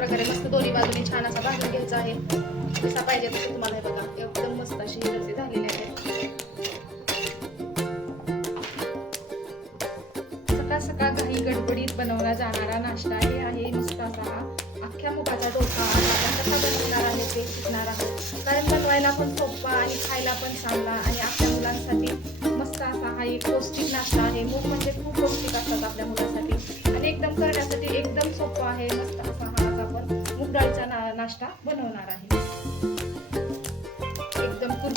प्रकारे मस्त दोन्ही बाजूने छान असा भाजून घ्यायचा आहे. जसा पाहिजे तसं तुम्हाला हे बघा. एकदम मस्त अशी हे झालेली आहे. सकाळ सकाळ काही गडबडीत बनवला जाणारा नाश्ता आहे आहे मस्त असा अख्ख्या मुगाचा डोसा. कसा बनवणार आहे ते शिकणार आहोत. कारण बनवायला पण सोपा आणि खायला पण चांगला आणि आपल्या मुलांसाठी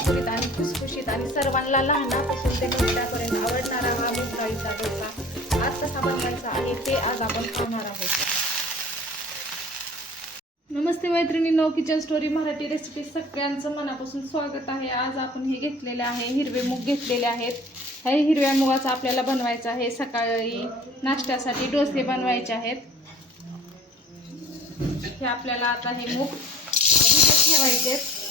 कुरकुरीत आणि खुसखुशीत आणि सर्वांना लहानापासून ते मोठ्यापर्यंत आवडणारा हा मूग डोसा आज कसा बनवायचा आहे ते आज आपण पाहणार आहोत. नमस्ते मैत्रिणींनो किचन स्टोरी मराठी रेसिपी सगळ्यांचं मनापासून स्वागत आहे. आज आपण हे घेतलेले आहे हिरवे मूग घेतलेले आहेत. हे हिरव्या मुगाचं आपल्याला बनवायचं आहे. सकाळी नाश्त्यासाठी डोसे बनवायचे आहेत. हे आपल्याला आता हे मूग भिजत ठेवायचे आहेत.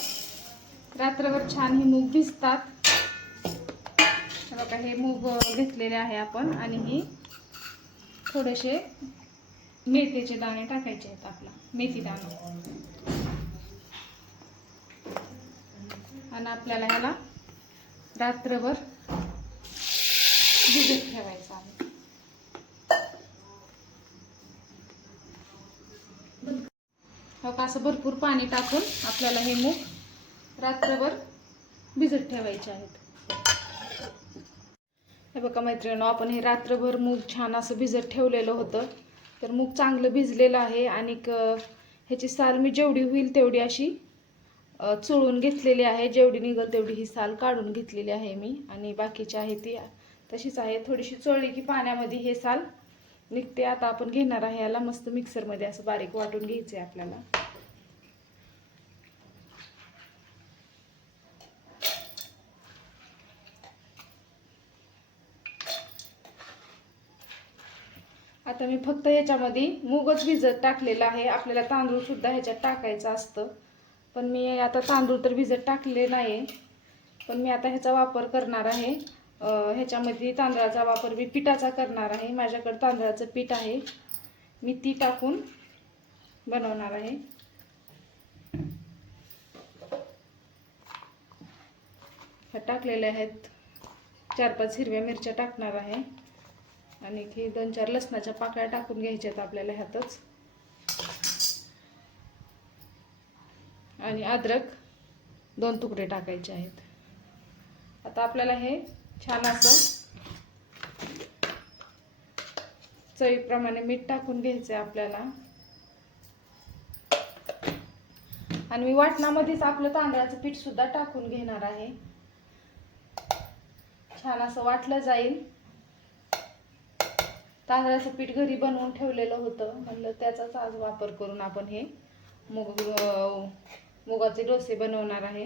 रात्रभर छान हे मूग भिजतात. बघा हे मूग घेतलेले आहे आपण आणि ही थोडेसे मेथीचे दाणे टाकायचे आहेत आपला मेथी दाणे. आणि आपल्याला ह्याला रात्रभर भिजत ठेवायचं आहे. हो का असं भरपूर पाणी टाकून आपल्याला हे मूग रात्रभर भिजत ठेवायचे आहेत. हे बघा मैत्रिणी आपण हे रात्रभर मूग छान असं भिजत ठेवलेलं होतं. तर मूग चांगलं भिजलेलं आहे आणि ह्याची साल मी जेवढी होईल तेवढी अशी चुळून चोळून घेतलेली आहे. जेवढी निघल तेवढी ही साल काढून घेतलेली आहे मी आणि बाकीची आहे ती तशीच आहे. थोडीशी चोळली की पाण्यामध्ये हे साल निघते. आता आपण घेणार आहे याला मस्त मिक्सरमध्ये असं बारीक वाटून घ्यायचं आहे आपल्याला. आता मी फक्त ह्याच्यामध्ये मूगच भिजत टाकलेलं आहे. आपल्याला तांदूळसुद्धा ह्याच्यात टाकायचं असतं. पण मी आता तांदूळ तर भिजत टाकले नाही पण मी आता ह्याचा वापर करणार आहे. ह्याच्यामध्ये तांदळाचा वापर मी पिठाचा करणार आहे. माझ्याकडे तांदळाचं पीठ आहे. मी ती टाकून बनवणार आहे. टाकलेले टाकलेल्या आहेत. चार पाच हिरव्या मिरच्या टाकणार आहे. आणि हे दोन चार लसणाच्या पाकळ्या टाकून घ्यायच्या आहेत आपल्याला ह्यातच. आणि अद्रक दोन तुकडे टाकायचे आहेत. आता आपल्याला हे छान असं चवीप्रमाणे मीठ टाकून घ्यायचं आहे आपल्याला. आणि मी वाटणामध्येच आपलं तांदळाचं पीठ सुद्धा टाकून घेणार आहे. छान असं वाटलं जाईल. तांदळाचं पीठ घरी बनवून ठेवलेलं होतं. म्हणलं त्याचाच आज वापर करून आपण हे मुग मुगाचे डोसे बनवणार आहे.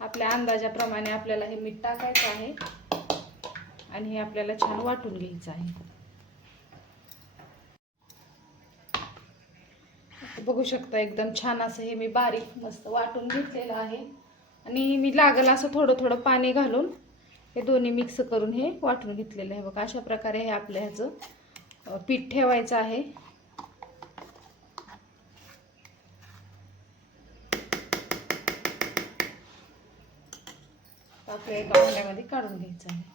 आपल्या अंदाजाप्रमाणे आपल्याला हे मीठ टाकायचं आहे. आणि हे आपल्याला छान वाटून घ्यायचं आहे. बघू शकता एकदम छान असं हे मी बारीक मस्त वाटून घेतलेलं आहे. आणि मी लागेल असं थोडं थोडं पाणी घालून हे दोन्ही मिक्स करून हे वाटून घेतलेलं आहे. बघा अशा प्रकारे हे आपल्या ह्याचं पीठ ठेवायचं आहे. आपल्या एका भांड्यामध्ये काढून घ्यायचं आहे.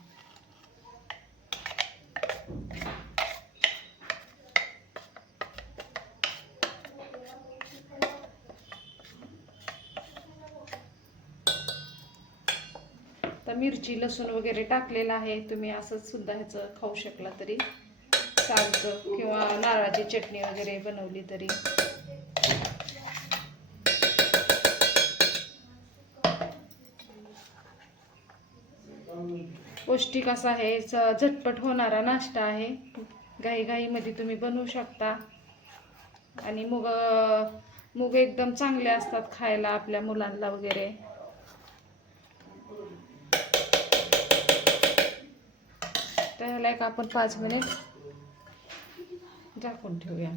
तर मिरची लसूण वगैरे टाकलेलं आहे. तुम्ही असंच सुद्धा ह्याचं खाऊ शकला तरी चालतं. किंवा नारळाची चटणी वगैरे बनवली तरी. पौष्टिक असा आहे. झटपट होणारा नाश्ता आहे. घाईघाईमध्ये तुम्ही बनवू शकता. आणि मुग मुग एकदम चांगले असतात खायला आपल्या मुलांना वगैरे. ह्याला एक आपण पाच मिनिट? झाकून ठेवूया.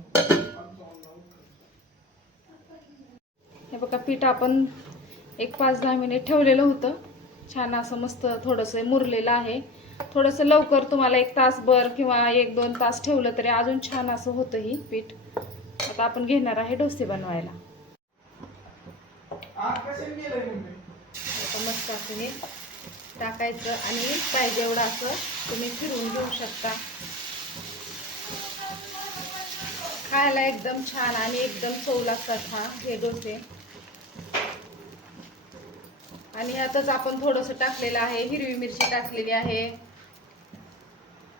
हे बघा पीठ आपण एक पाच दहा मिनिट ठेवलेलं होतं. छान असं मस्त थोडंसं मुरलेलं आहे. थोडंसं लवकर तुम्हाला एक तासभर किंवा एक दोन तास ठेवलं तरी अजून छान असं होतं ही पीठ. आता आपण घेणार आहे डोसे बनवायला. मस्त असं हे टाकायचं आणि पाहिजे एवढं असं तुम्ही फिरवून घेऊ शकता. खायला एकदम छान आणि एकदम चव लागतात हा हे डोसे. आणि ह्यातच आपण थोडंसं टाकलेलं आहे हिरवी मिरची टाकलेली आहे.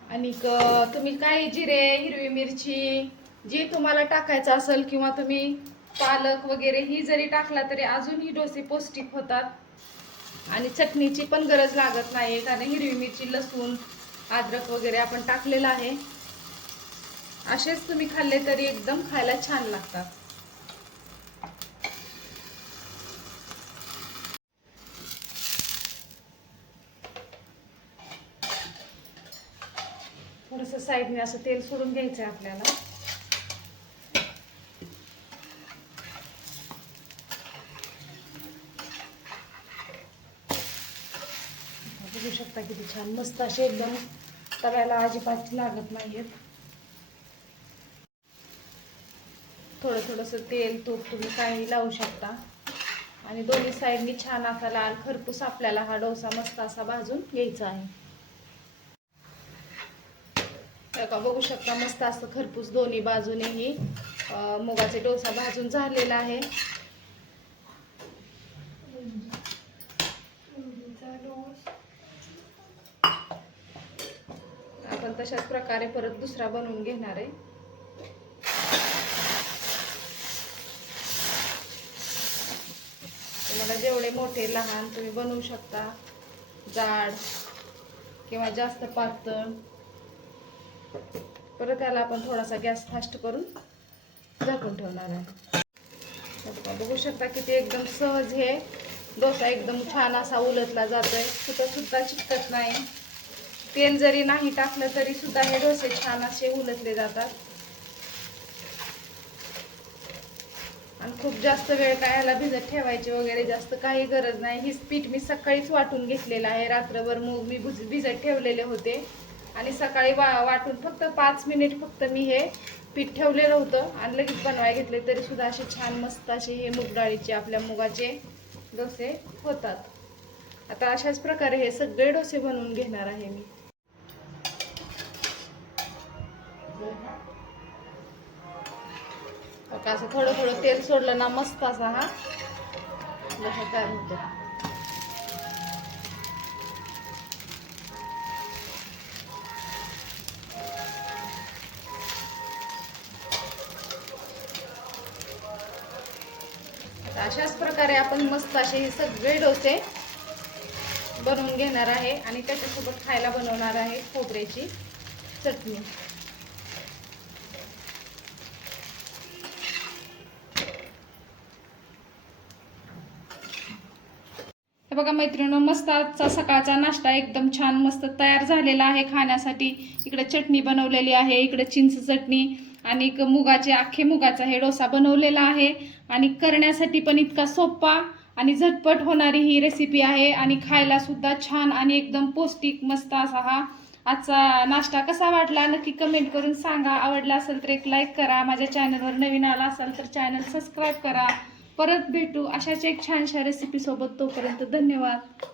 आणि तुम्ही काय जिरे हिरवी मिरची जे तुम्हाला टाकायचं असेल किंवा तुम्ही पालक वगैरे ही जरी टाकला तरी अजून ही डोसे पौष्टिक होतात. आणि चटणीची पण गरज लागत नाही कारण हिरवी मिरची लसूण अद्रक वगैरे आपण टाकलेलं आहे. असेच तुम्ही खाल्ले तरी एकदम खायला छान लागतात. थोडस साईडने असं तेल सोडून घ्यायचं आहे आपल्याला. बघू शकता किती छान मस्त असे एकदम तव्याला अजिबात लागत नाहीयेत. थोडं थोडंसं तेल तूप तुम्ही काही लावू शकता. आणि दोन्ही साईडनी छान असा लाल खरपूस आपल्याला हा डोसा मस्त असा भाजून घ्यायचा आहे. का बघू शकता मस्त असं खरपूस दोन्ही बाजूनेही मुगाचे डोसा भाजून झालेला आहे. आपण तशाच प्रकारे परत दुसरा बनवून घेणार आहे. तुम्हाला जेवढे मोठे लहान तुम्ही बनवू शकता. जाड किंवा जास्त पातळ. परत त्याला आपण थोडासा गॅस फास्ट करून झाकून ठेवणार आहे. बघू शकता की ते एकदम सहज हे डोसा एकदम छान असा उलटला जातोय. सुद्धा सुद्धा चिकटत नाही. तेल जरी नाही टाकलं तरी सुद्धा हे डोसे छान असे उलटले जातात. आणि खूप जास्त वेळ काय ह्याला भिजत ठेवायची वगैरे जास्त काही गरज नाही. हीच पीठ मी सकाळीच वाटून घेतलेलं आहे. रात्रभर मूग मी भुज भिजत ठेवलेले होते. आणि सकाळी वा वाटून फक्त पाच मिनिट फक्त मी हे पीठ ठेवलेलं होतं. आणि लगेच बनवाय घेतले तरी सुद्धा असे छान मस्त असे हे मूग डाळीचे आपल्या मुगाचे डोसे होतात. आता अशाच प्रकारे हे सगळे डोसे बनवून घेणार आहे मी. का असं थोडं थोडं तेल सोडलं ना मस्त असा हा. डोसा तयार होतो अशाच प्रकारे आपण मस्त असे हे सगळे डोसे बनवून घेणार आहे आणि त्याच्यासोबत खायला बनवणार आहे खोबऱ्याची चटणी. बघा मैत्रिणी मस्त आजचा सकाळचा नाश्ता एकदम छान मस्त तयार झालेला आहे खाण्यासाठी. इकडे चटणी बनवलेली आहे इकडे चिंच चटणी आणि मुगाचे अख्खे मुगाचा हे डोसा बनवलेला आहे. आणि करण्यासाठी पण इतका सोपा आणि झटपट होणारी ही रेसिपी आहे. आणि खायला सुद्धा छान आणि एकदम पौष्टिक मस्त असा हा आजचा नाश्ता कसा वाटला नक्की कमेंट करून सांगा. आवडला असेल तर एक लाईक करा. माझ्या चॅनलवर नवीन आला असाल तर चॅनल सबस्क्राईब करा. परत भेटू. अशाच एक छानशा रेसिपीसोबत तोपर्यंत धन्यवाद.